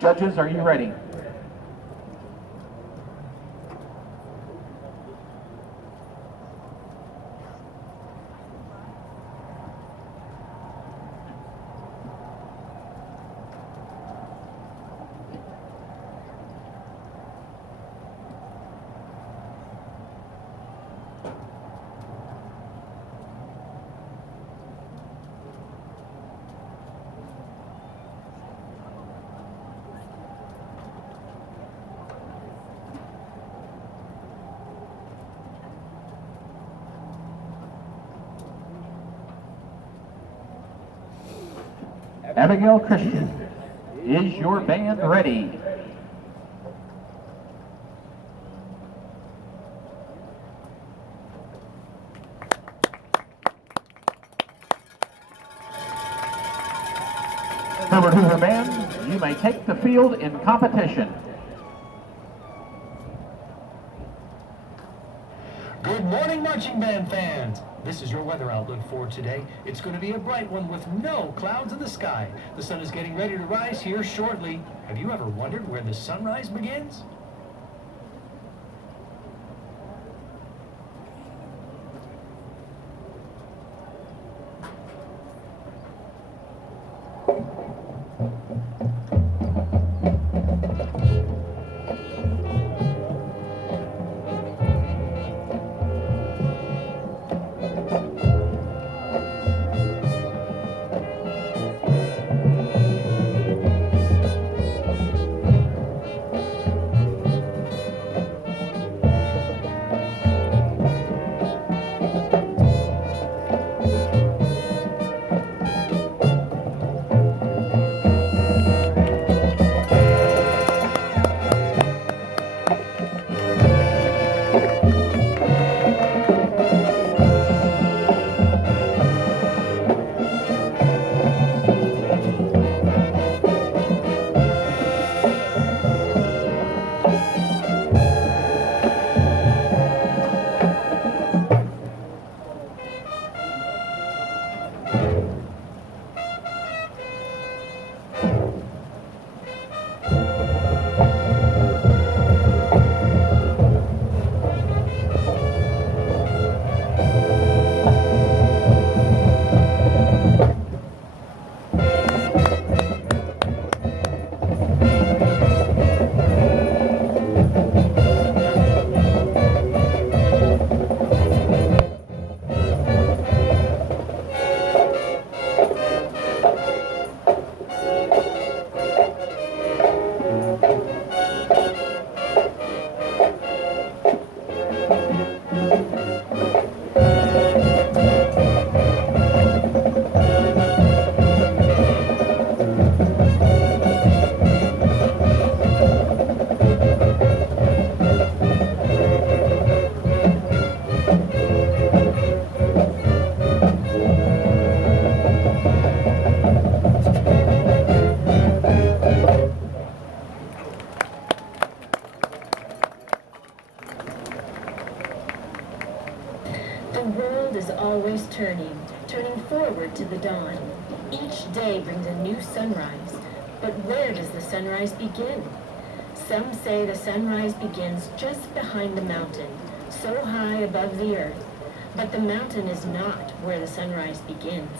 Judges, are you ready? Abigail Christian, is your band ready? Herbert Hoover Band, you may take the field in competition. Good morning, marching band fans. This is your weather outlook for today. It's going to be a bright one with no clouds in the sky. The sun is getting ready to rise here shortly. Have you ever wondered where the sunrise begins? The world is always turning forward to the dawn. Each day brings a new sunrise. But where does the sunrise begin? Some say the sunrise begins just behind the mountain, so high above the earth. But the mountain is not where the sunrise begins.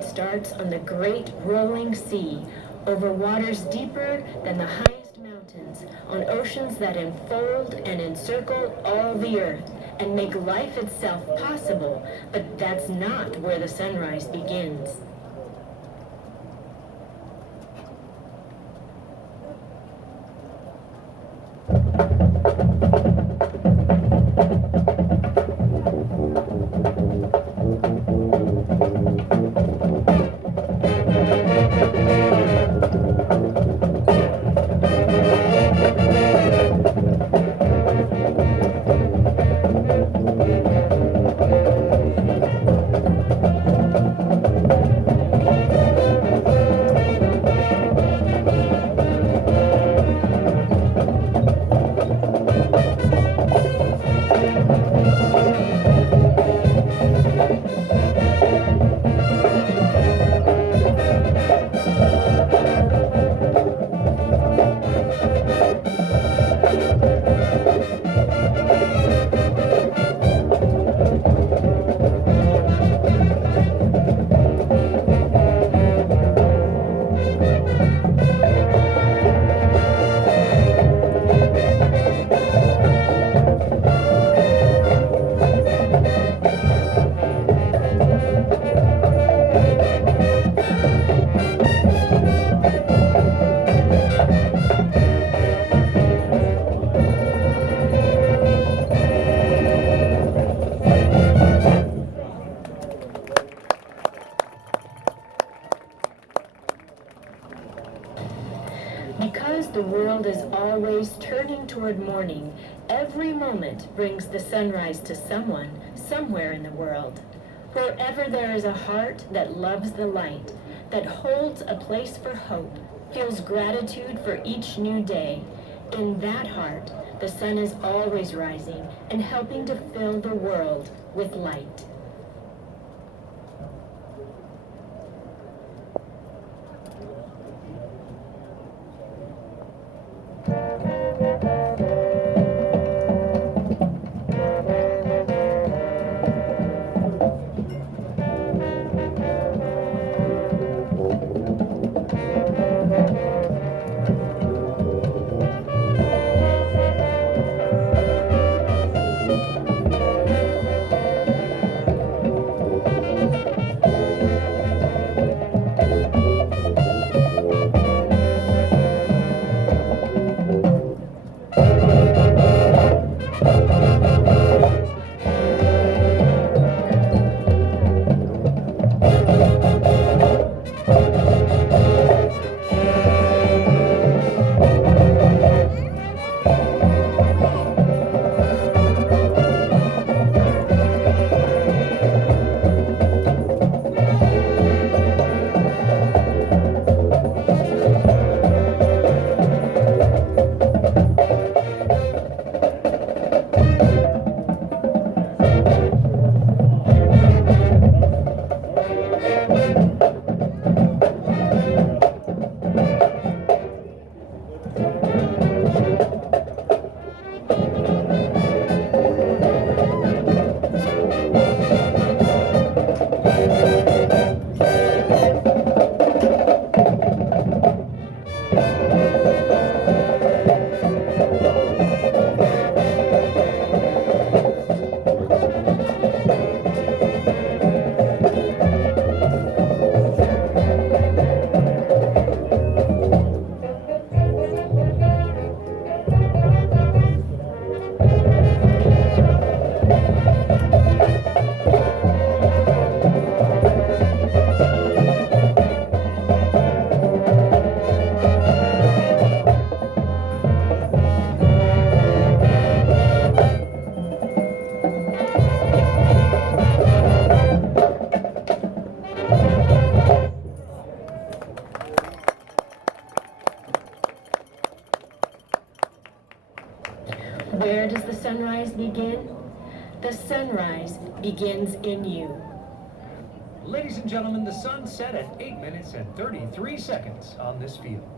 it starts on the great rolling sea, over waters deeper than the highest mountains, on oceans that enfold and encircle all the earth and make life itself possible. But that's not where the sunrise begins. Because the world is always turning toward morning, every moment brings the sunrise to someone, somewhere in the world. Wherever there is a heart that loves the light, that holds a place for hope, feels gratitude for each new day, in that heart, the sun is always rising and helping to fill the world with light. Where does the sunrise begin? The sunrise begins in you. Ladies and gentlemen, the sun set at 8 minutes and 33 seconds on this field.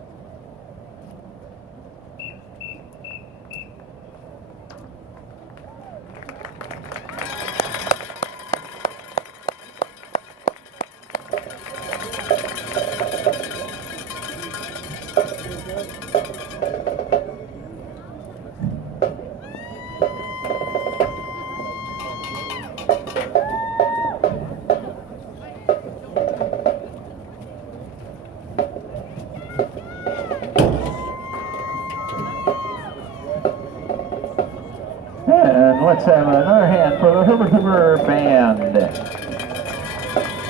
let's have another hand for the Herbert Hoover Band.